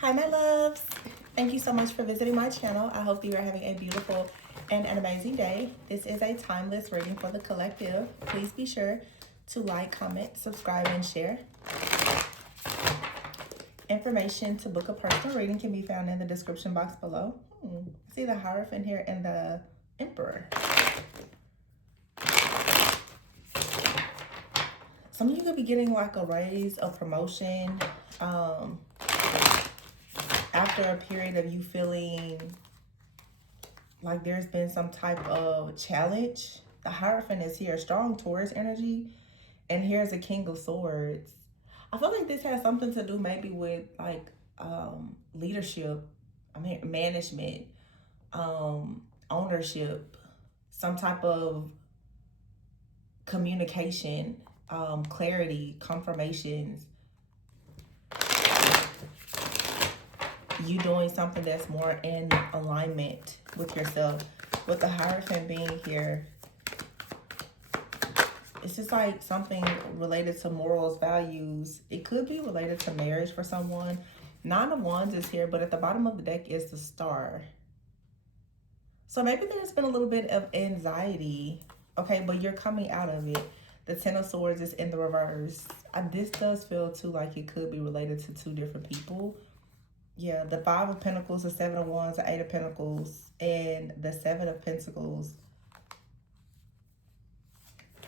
Hi, my loves. Thank you so much for visiting my channel. I hope that you are having a beautiful and an amazing day. This is a timeless reading for the collective. Please be sure to like, comment, subscribe, and share. Information to book a personal reading can be found in the description box below. See the Hierophant here and the Emperor. Some of you could be getting like a raise, a promotion, after a period of you feeling like there's been some type of challenge. The Hierophant is here, strong Taurus energy, and here's a King of Swords. I feel like this has something to do maybe with like leadership, management, ownership, some type of communication, clarity, confirmations. You doing something that's more in alignment with yourself. With the Hierophant being here, it's just like something related to morals, values. It could be related to marriage for someone. Nine of Wands is here, but at the bottom of the deck is the Star. So maybe there's been a little bit of anxiety, okay, but you're coming out of it. The Ten of Swords is in the reverse. This does feel too like it could be related to two different people. Yeah, the Five of Pentacles, the Seven of Wands, the Eight of Pentacles, and the Seven of Pentacles.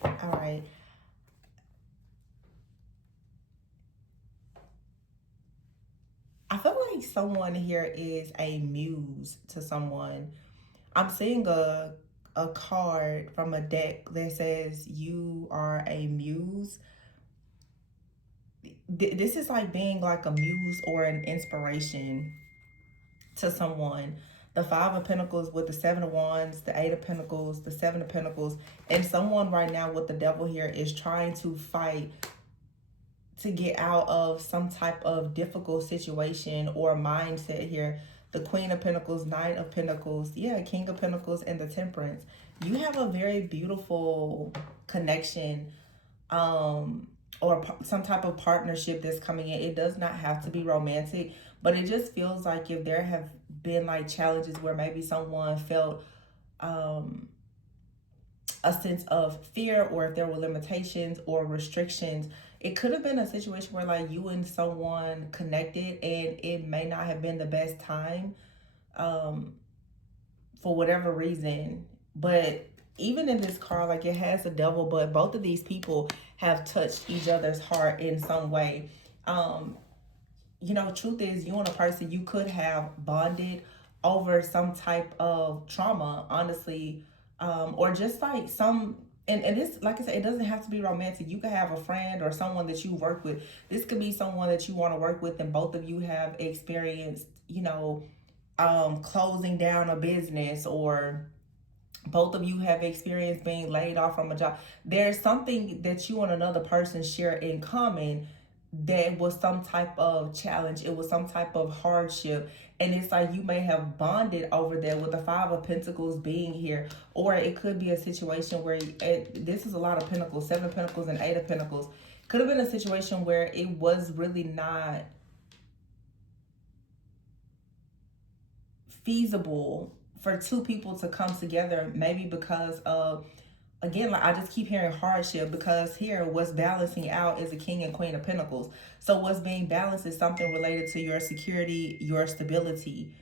All right. I feel like someone here is a muse to someone. I'm seeing a card from a deck that says you are a muse. This is like being like a muse or an inspiration to someone. The Five of Pentacles with the Seven of Wands, the Eight of Pentacles, the Seven of Pentacles, and someone right now with the Devil here is trying to fight to get out of some type of difficult situation or mindset here. The Queen of Pentacles, Knight of Pentacles, yeah, King of Pentacles, and the Temperance. You have a very beautiful connection, or some type of partnership that's coming in. It does not have to be romantic, but it just feels like if there have been like challenges where maybe someone felt a sense of fear, or if there were limitations or restrictions, it could have been a situation where like you and someone connected and it may not have been the best time for whatever reason. But even in this card, like it has the Devil, but both of these people have touched each other's heart in some way. You know, truth is, you and a person, you could have bonded over some type of trauma, honestly, or just like some, and this, like I said, it doesn't have to be romantic. You could have a friend or someone that you work with. This could be someone that you want to work with, and both of you have experienced, you know, closing down a business, or both of you have experienced being laid off from a job. There's something that you and another person share in common that was some type of challenge. It was some type of hardship. And it's like you may have bonded over there with the Five of Pentacles being here. Or it could be a situation where, this is a lot of Pentacles, Seven of Pentacles and Eight of Pentacles. Could have been a situation where it was really not feasible for two people to come together, maybe because of, again, like I just keep hearing hardship, because here what's balancing out is a King and Queen of Pentacles. So what's being balanced is something related to your security, your stability.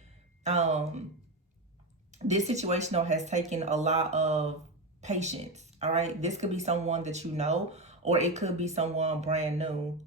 This situation though has taken a lot of patience. All right, this could be someone that you know, or it could be someone brand new.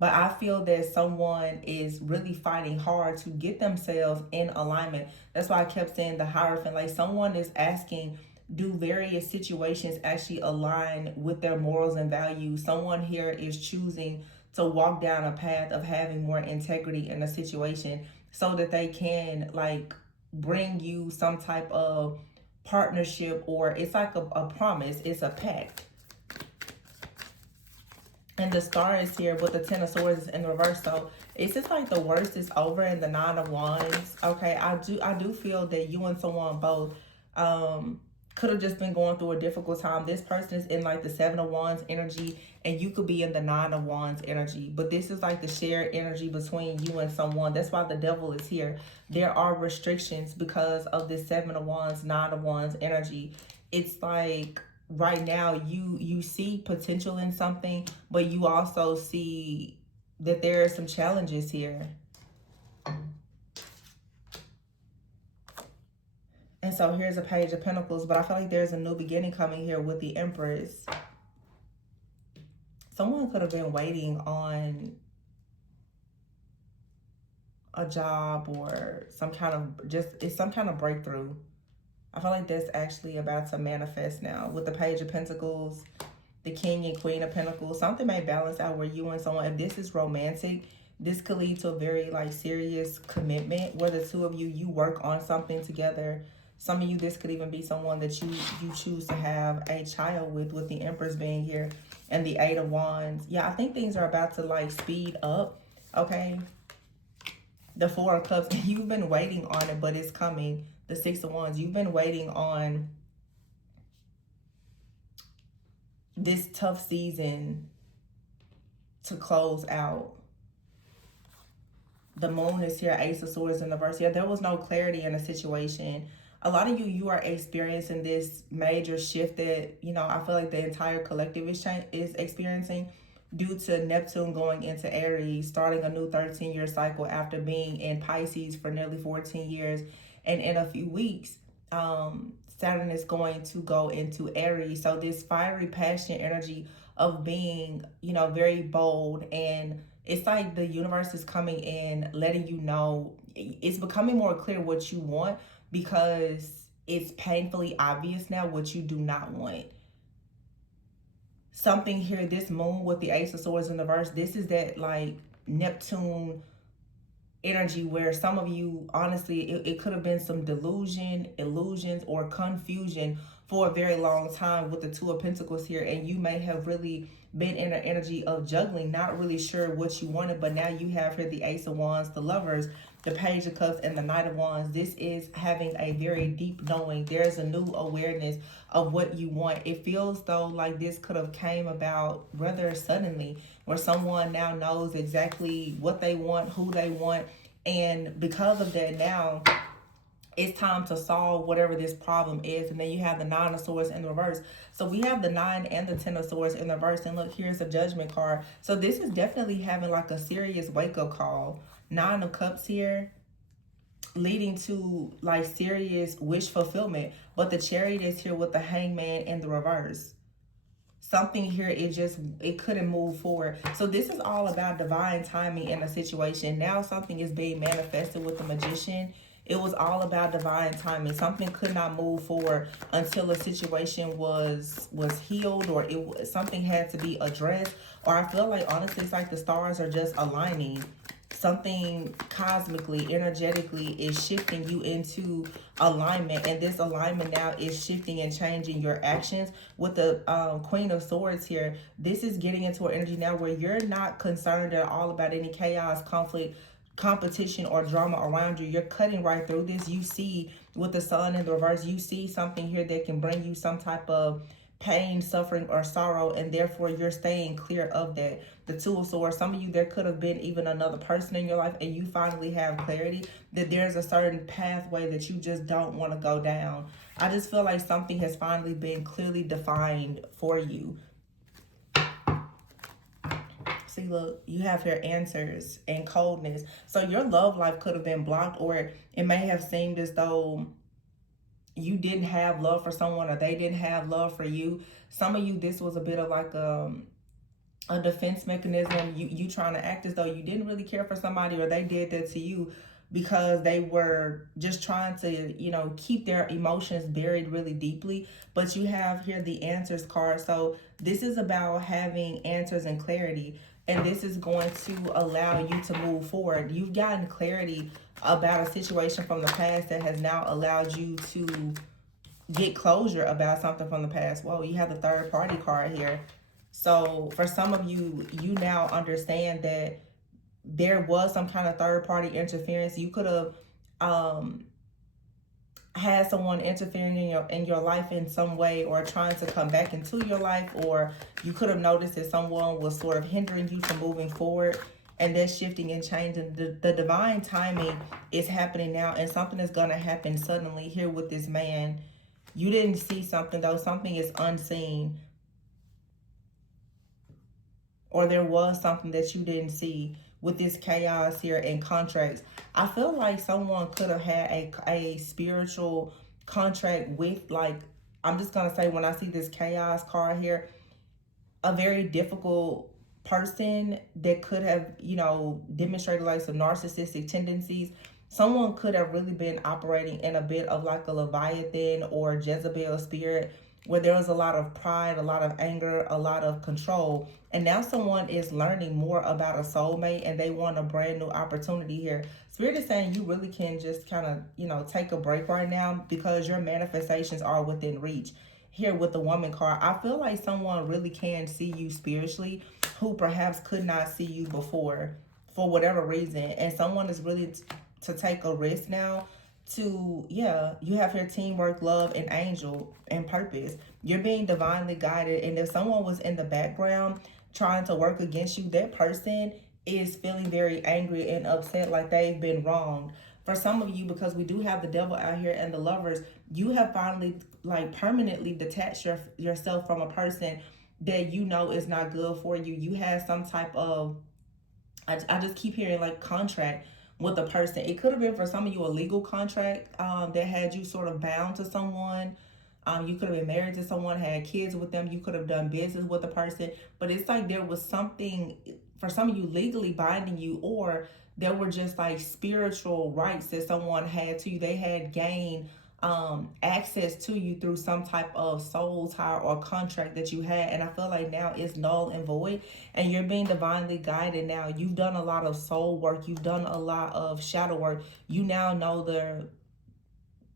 But I feel that someone is really fighting hard to get themselves in alignment. That's why I kept saying the Hierophant. Like someone is asking, do various situations actually align with their morals and values? Someone here is choosing to walk down a path of having more integrity in a situation so that they can like bring you some type of partnership, or it's like a promise. It's a pact. And the Star is here with the Ten of Swords in reverse. So it's just like the worst is over, and the Nine of Wands. Okay, I do feel that you and someone both could have just been going through a difficult time. This person is in like the 7 of Wands energy, and you could be in the 9 of Wands energy. But this is like the shared energy between you and someone. That's why the devil is here. There are restrictions because of this 7 of Wands, 9 of Wands energy. It's like right now you see potential in something, but you also see that there are some challenges here. And so here's a Page of Pentacles, but I feel like there's a new beginning coming here with the Empress. Someone could have been waiting on a job or some kind of, it's some kind of breakthrough. I feel like that's actually about to manifest now with the Page of Pentacles, the King and Queen of Pentacles. Something may balance out where you and someone, if this is romantic, this could lead to a very like serious commitment where the two of you work on something together. Some of you, this could even be someone that you choose to have a child with the Empress being here and the 8 of Wands. Yeah, I think things are about to like speed up, okay? The 4 of Cups, you've been waiting on it, but it's coming. The 6 of Wands, you've been waiting on this tough season to close out. The Moon is here, Ace of Swords in the reverse. Yeah, there was no clarity in the situation. A lot of you are experiencing this major shift that, you know, I feel like the entire collective is experiencing due to Neptune going into Aries, starting a new 13-year cycle after being in Pisces for nearly 14 years. And in a few weeks, Saturn is going to go into Aries. So this fiery passion energy of being, you know, very bold, and it's like the universe is coming in, letting you know, it's becoming more clear what you want, because it's painfully obvious now what you do not want. Something here, this Moon with the Ace of Swords in the reverse, this is that like Neptune energy where some of you, honestly, it could have been some illusions, or confusion for a very long time with the 2 of Pentacles here, and you may have really been in an energy of juggling, not really sure what you wanted. But now you have here the Ace of Wands, the Lovers, the Page of Cups, and the Knight of Wands. This is having a very deep knowing. There's a new awareness of what you want. It feels though like this could have came about rather suddenly, where someone now knows exactly what they want, who they want, and because of that, now it's time to solve whatever this problem is. And then you have the 9 of Swords in the reverse. So we have the 9 and the 10 of Swords in the reverse. And look, here's a Judgment card. So this is definitely having like a serious wake-up call. 9 of Cups here, leading to like serious wish fulfillment. But the Chariot is here with the Hangman in the reverse. Something here, it couldn't move forward. So this is all about divine timing in a situation. Now something is being manifested with the Magician. It was all about divine timing. Something could not move forward until a situation was healed, or something had to be addressed. Or I feel like, honestly, it's like the stars are just aligning. Something cosmically, energetically is shifting you into alignment, and this alignment now is shifting and changing your actions. With the Queen of Swords here, this is getting into an energy now where you're not concerned at all about any chaos, conflict, competition, or drama around you. You're cutting right through this. You see with the Sun in the reverse, you see something here that can bring you some type of pain, suffering, or sorrow, and therefore you're staying clear of that. The 2 of Swords, some of you, there could have been even another person in your life, and you finally have clarity that there's a certain pathway that you just don't want to go down. I just feel like something has finally been clearly defined for you. See, look, you have here answers and coldness. So your love life could have been blocked, or it may have seemed as though you didn't have love for someone, or they didn't have love for you. Some of you, this was a bit of like a defense mechanism. You trying to act as though you didn't really care for somebody, or they did that to you because they were just trying to, you know, keep their emotions buried really deeply. But you have here the answers card. So this is about having answers and clarity, and this is going to allow you to move forward. You've gotten clarity about a situation from the past that has now allowed you to get closure about something from the past. Whoa, you have the 3rd party card here. So for some of you, you now understand that there was some kind of 3rd party interference. You could have had someone interfering in your life in some way, or trying to come back into your life, or you could have noticed that someone was sort of hindering you from moving forward, and they're shifting and changing. The divine timing is happening now, and something is going to happen suddenly here with this man. You didn't see something, though. Something is unseen, or there was something that you didn't see with this chaos here in contracts. I feel like someone could have had a spiritual contract with, like, I'm just gonna say, when I see this chaos card here, a very difficult person that could have, demonstrated like some narcissistic tendencies. Someone could have really been operating in a bit of like a Leviathan or Jezebel spirit, where there was a lot of pride, a lot of anger, a lot of control. And now someone is learning more about a soulmate, and they want a brand new opportunity here. Spirit is saying you really can just kind of, take a break right now, because your manifestations are within reach. Here with the woman card, I feel like someone really can see you spiritually, who perhaps could not see you before for whatever reason. And someone is really to take a risk now to, yeah, you have here teamwork, love, and angel, and purpose. You're being divinely guided. And if someone was in the background trying to work against you, that person is feeling very angry and upset, like they've been wronged. For some of you, because we do have the devil out here and the lovers, you have finally like permanently detached yourself from a person that you know is not good for you. You had some type of, I just keep hearing like contract with a person. It could have been for some of you a legal contract that had you sort of bound to someone. You could have been married to someone, had kids with them. You could have done business with a person. But it's like there was something, for some of you, legally binding you, or there were just like spiritual rights that someone had to you. They had gained access to you through some type of soul tie or contract that you had. And I feel like now it's null and void, and you're being divinely guided now. You've done a lot of soul work. You've done a lot of shadow work. You now know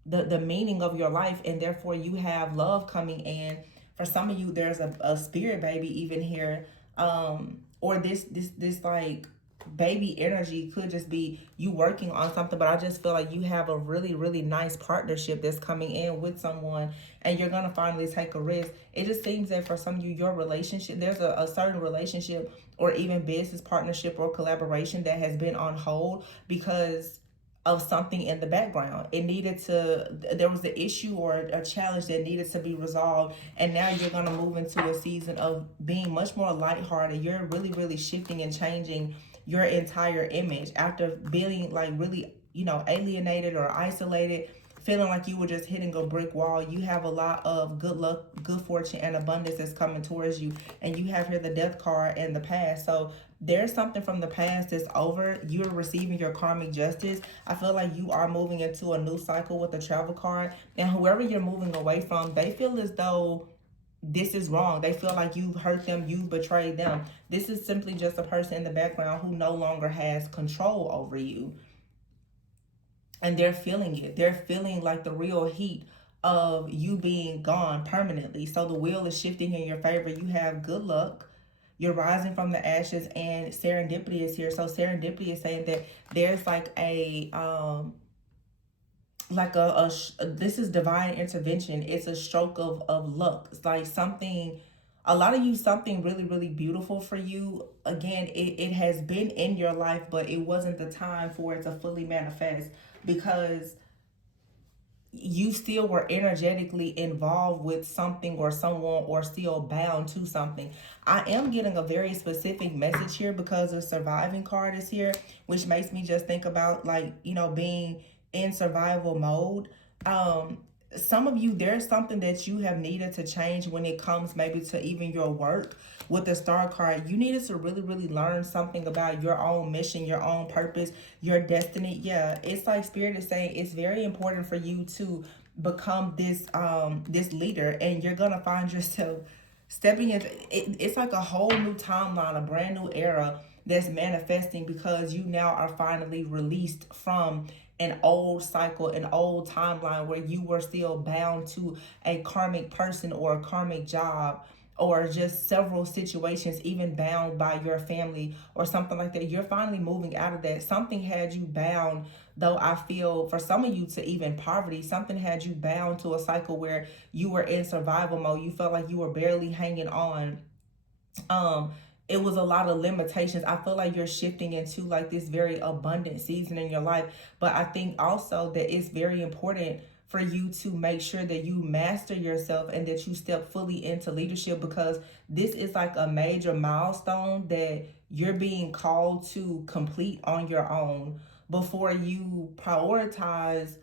the meaning of your life, and therefore you have love coming in. For some of you, there's a spirit baby even here, or this like baby energy could just be you working on something. But I just feel like you have a really, really nice partnership that's coming in with someone, and you're gonna finally take a risk. It just seems that for some of you, your relationship, there's a certain relationship or even business partnership or collaboration that has been on hold because of something in the background. There was an issue or a challenge that needed to be resolved. And now you're going to move into a season of being much more lighthearted. You're really, really shifting and changing your entire image after being like really, alienated or isolated, feeling like you were just hitting a brick wall. You have a lot of good luck, good fortune, and abundance that's coming towards you. And you have here the death card and the past. So there's something from the past that's over. You're receiving your karmic justice. I feel like you are moving into a new cycle with the travel card. And whoever you're moving away from, they feel as though this is wrong. They feel like you've hurt them, you've betrayed them. This is simply just a person in the background who no longer has control over you. And they're feeling it. They're feeling like the real heat of you being gone permanently. So the wheel is shifting in your favor. You have good luck. You're rising from the ashes, and serendipity is here. So serendipity is saying that there's like this is divine intervention. It's a stroke of luck. It's like something, a lot of you, something really, really beautiful for you. Again, it has been in your life, but it wasn't the time for it to fully manifest, because you still were energetically involved with something or someone, or still bound to something. I am getting a very specific message here because the surviving card is here, which makes me just think about like, being in survival mode. Some of you, there's something that you have needed to change when it comes maybe to even your work. With the star card, you needed to really, really learn something about your own mission, your own purpose, your destiny. Yeah, it's like Spirit is saying it's very important for you to become this leader, and you're gonna find yourself stepping into it. It's like a whole new timeline, a brand new era that's manifesting, because you now are finally released from an old cycle, an old timeline where you were still bound to a karmic person or a karmic job or just several situations, even bound by your family or something like that. You're finally moving out of that. Something had you bound, though I feel for some of you, to even poverty. Something had you bound to a cycle where you were in survival mode. You felt like you were barely hanging on. um it was a lot of limitations. I feel like you're shifting into like this very abundant season in your life, but I think also that it's very important for you to make sure that you master yourself and that you step fully into leadership, because this is like a major milestone that you're being called to complete on your own before you prioritize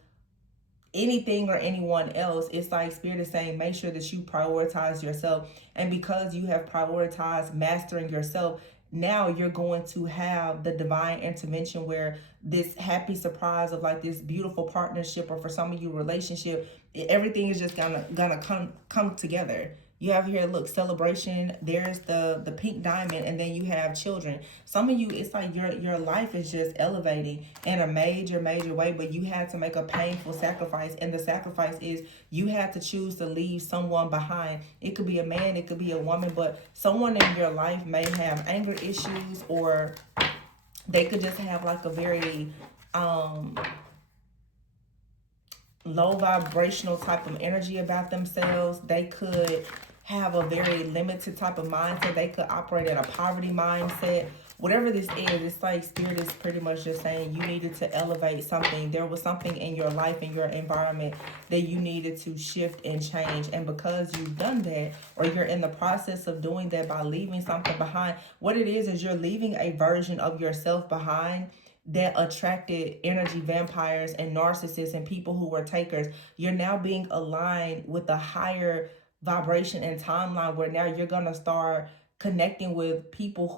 anything or anyone else. It's like Spirit is saying, make sure that you prioritize yourself. And because you have prioritized mastering yourself, now you're going to have the divine intervention where this happy surprise of like this beautiful partnership, or for some of you relationship, everything is just gonna come together. You have here, look, celebration. There's the pink diamond, and then you have children. Some of you, it's like your life is just elevating in a major way, but you had to make a painful sacrifice, and the sacrifice is you had to choose to leave someone behind. It could be a man, it could be a woman, but someone in your life may have anger issues, or they could just have like a very low vibrational type of energy about themselves. They could have a very limited type of mindset. They could operate in a poverty mindset. Whatever this is, it's like Spirit is pretty much just saying you needed to elevate something. There was something in your life, in your environment, that you needed to shift and change. And because you've done that, or you're in the process of doing that by leaving something behind, what it is you're leaving a version of yourself behind that attracted energy vampires and narcissists and people who were takers. You're now being aligned with a higher vibration and timeline, where now you're gonna start connecting with people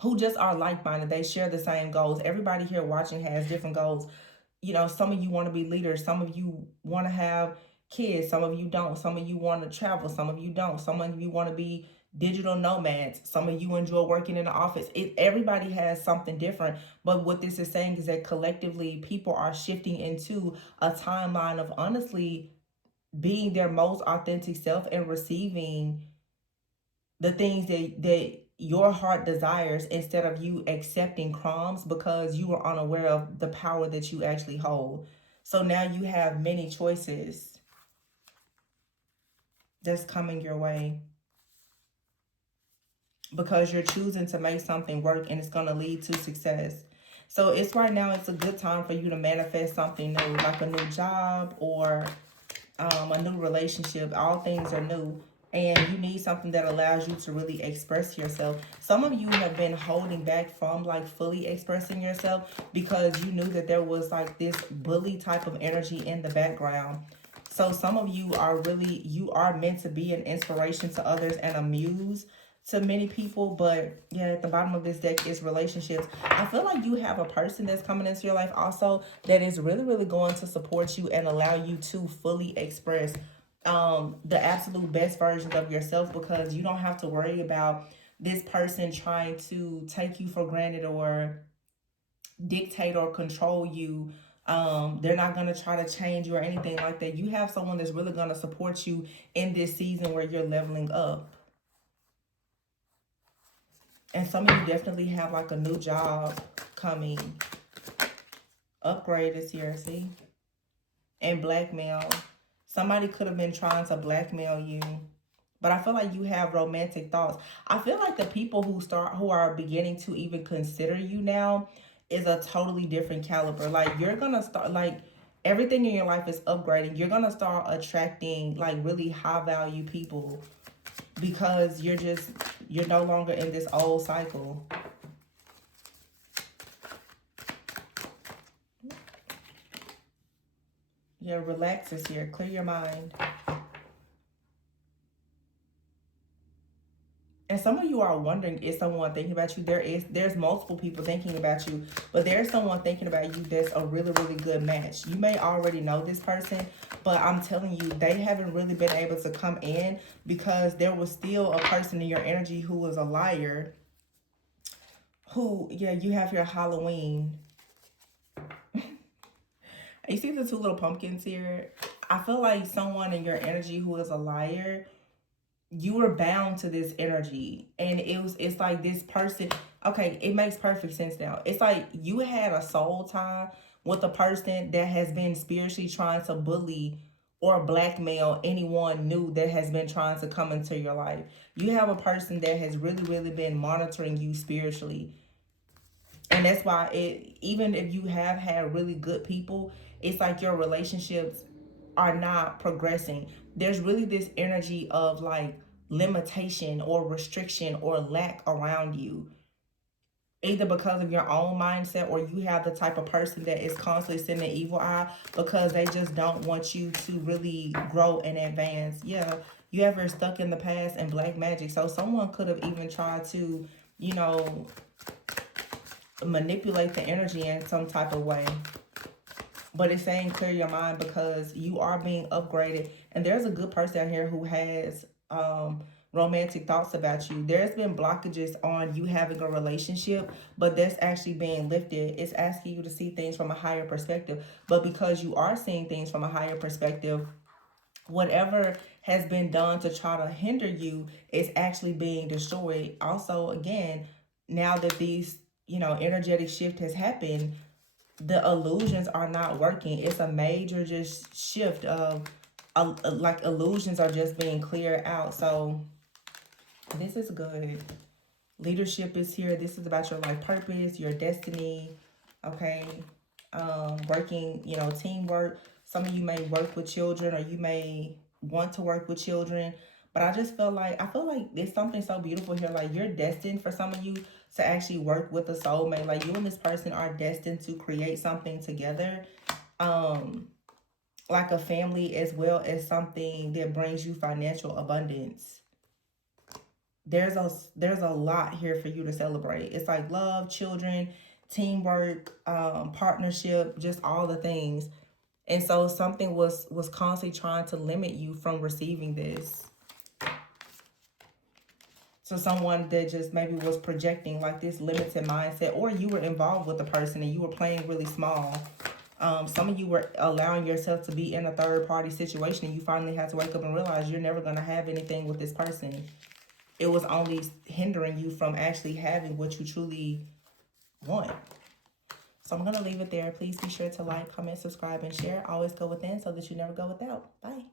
who just are like-minded. They share the same goals. Everybody here watching has different goals. You know, some of you want to be leaders, some of you want to have kids, some of you don't, some of you want to travel, some of you don't, some of you want to be digital nomads, some of you enjoy working in the office. Everybody has something different, but what this is saying is that collectively people are shifting into a timeline of honestly being their most authentic self and receiving the things that your heart desires, instead of you accepting crumbs because you were unaware of the power that you actually hold. So now you have many choices that's coming your way, because you're choosing to make something work, and it's going to lead to success. So it's right now, it's a good time for you to manifest something new, like a new job, or a new relationship. All things are new, and you need something that allows you to really express yourself. Some of you have been holding back from like fully expressing yourself because you knew that there was like this bully type of energy in the background. So some of you are really, you are meant to be an inspiration to others and a muse to many people. But yeah, at the bottom of this deck is relationships. I feel like you have a person that's coming into your life also that is really going to support you and allow you to fully express the absolute best versions of yourself, because you don't have to worry about this person trying to take you for granted or dictate or control you. They're not going to try to change you or anything like that. You have someone that's really going to support you in this season where you're leveling up. And some of you definitely have like a new job coming. Upgrade is here, see? And blackmail. Somebody could have been trying to blackmail you. But I feel like you have romantic thoughts. I feel like the people who are beginning to even consider you now is a totally different caliber. Like you're gonna start, like everything in your life is upgrading. You're gonna start attracting like really high value people, because you're no longer in this old cycle. Yeah, relax is here. Clear your mind. And some of you are wondering, is someone thinking about you? There's multiple people thinking about you, but there's someone thinking about you that's a really good match. You may already know this person, but I'm telling you, they haven't really been able to come in because there was still a person in your energy who was a liar. Who, yeah, you have your Halloween. You see the two little pumpkins here? I feel like someone in your energy who is a liar you were bound to this energy, and it's like this person. Okay, it makes perfect sense now. It's like you had a soul tie with a person that has been spiritually trying to bully or blackmail anyone new that has been trying to come into your life. You have a person that has really been monitoring you spiritually, and that's why it, even if you have had really good people, it's like your relationships are not progressing. There's really this energy of like limitation or restriction or lack around you, either because of your own mindset, or you have the type of person that is constantly sending an evil eye because they just don't want you to really grow and advance. Yeah, you ever stuck in the past and black magic. So someone could have even tried to, you know, manipulate the energy in some type of way. But it's saying clear your mind because you are being upgraded. And there's a good person out here who has romantic thoughts about you. There's been blockages on you having a relationship, but that's actually being lifted. It's asking you to see things from a higher perspective. But because you are seeing things from a higher perspective, whatever has been done to try to hinder you is actually being destroyed. Also, again, now that these, you know, energetic shift has happened, the illusions are not working. It's a major just shift of like illusions are just being cleared out. So this is good. Leadership is here. This is about your life purpose, your destiny. Okay. Working, you know, teamwork. Some of you may work with children, or you may want to work with children. But I just feel like, there's something so beautiful here. Like, you're destined, for some of you, to actually work with a soulmate. Like, you and this person are destined to create something together. Like a family, as well as something that brings you financial abundance. There's a lot here for you to celebrate. It's like love, children, teamwork, partnership, just all the things. And so something was constantly trying to limit you from receiving this. So someone that just maybe was projecting like this limited mindset, or you were involved with the person and you were playing really small. Some of you were allowing yourself to be in a third party situation, and you finally had to wake up and realize you're never going to have anything with this person. It was only hindering you from actually having what you truly want. So I'm going to leave it there. Please be sure to like, comment, subscribe, and share. Always go within so that you never go without. Bye.